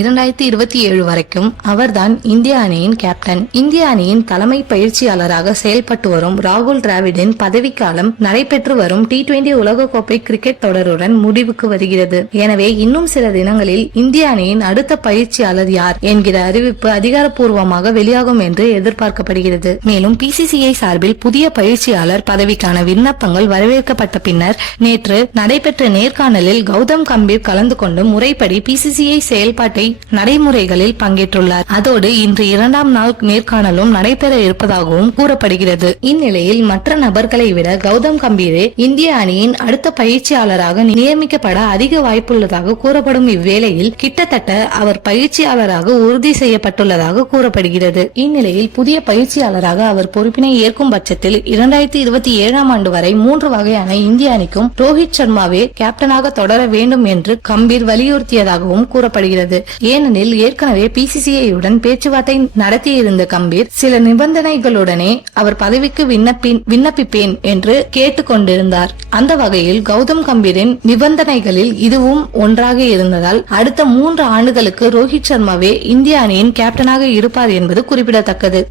2027 வரைக்கும் அவர்தான் இந்திய அணியின் கேப்டன். இந்திய அணியின் தலைமை பயிற்சியாளராக செயல்பட்டு வரும் ராகுல் டிராவிடின் பதவிக்காலம் நடைபெற்று வரும் T20 உலகக்கோப்பை கிரிக்கெட் தொடருடன் முடிவுக்கு வருகிறது. எனவே இன்னும் சில தினங்களில் இந்திய அணியின் அடுத்த பயிற்சியாளர் யார் என்கிற அறிவிப்பு அதிகாரப்பூர்வமாக வெளியாகும் என்று எதிர்பார்க்கப்படுகிறது. மேலும் PCCI சார்பில் புதிய பயிற்சியாளர் பதவிக்கான விண்ணப்பங்கள் வரவேற்கப்பட்ட பின்னர் நேற்று நடைபெற்ற நேர்காணலில் கௌதம் கம்பீர் கலந்து கொண்டு முறைப்படி PCCI செயல்பாட்டை நடைமுறைகளில் பங்கேற்றுள்ளார். அதோடு இன்று 2ஆம் நாள் நேர்காணலும் நடைபெற இருப்பதாகவும் கூறப்படுகிறது. இந்நிலையில் மற்ற நபர்களை விட கௌதம் கம்பீரே இந்திய அணியின் அடுத்த பயிற்சியாளராக நியமிக்கப்பட அதிக வாய்ப்புள்ளதாக கூறப்படும் இவ்வேளையில் கிட்டத்தட்ட அவர் பயிற்சியாளராக உறுதி செய்யப்பட்டுள்ளதாக கூறப்படுகிறது. இந்நிலையில் புதிய பயிற்சியாளராக அவர் பொறுப்பினை ஏற்கும் பட்சத்தில் 2027ஆம் ஆண்டு வரை 3 வகையான இந்திய அணிக்கும் ரோஹித் சர்மாவே கேப்டனாக தொடர வேண்டும் என்று கம்பீர் வலியுறுத்தியதாகவும் கூறப்படுகிறது. ஏனெனில் ஏற்கனவே PCCI-உடன் பேச்சுவார்த்தை நடத்தியிருந்த கம்பீர் சில நிபந்தனைகளுடனே அவர் பதவிக்கு விண்ணப்பிப்பேன் என்று கேட்டுக் கொண்டிருந்தார். அந்த வகையில் கௌதம் கம்பீரின் நிபந்தனைகளில் இதுவும் ஒன்றாக இருந்ததால் அடுத்த 3 ஆண்டுகளுக்கு ரோஹித் சர்மாவே இந்திய அணியின் கேப்டனாக இருப்பார் என்பது குறிப்பிடத்தக்கது.